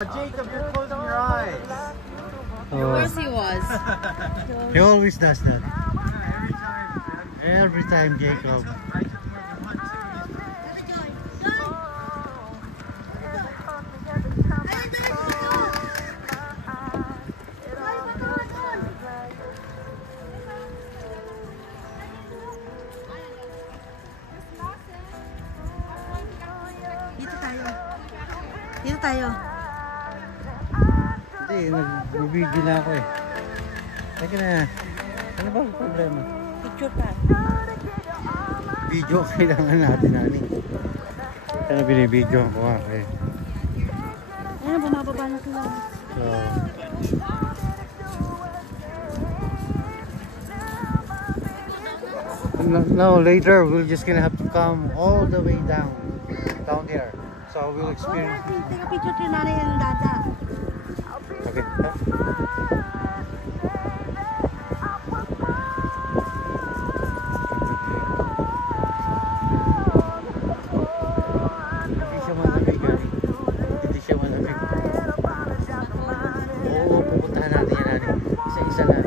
Jacob, you're closing your eyes. Of course he was. He always does that. Every time, Jacob. I took more than one Dito tayo. Dito tayo. Hindi, nag-video na ako eh. Teka na. Ano ba ang problema? Picture pa. Video kailangan natin, Nani. Kaya binibidyo ako nga eh. Ayun, bumababa na sila. So, no, later we're just gonna have to come all the way down there. So we'll experience. Take a picture to Nani and Dada. Okay. Hindi siya malamig, Nani. Hindi siya malamig. Oo, pupuntahan natin yan, Nani. Isa-isa na.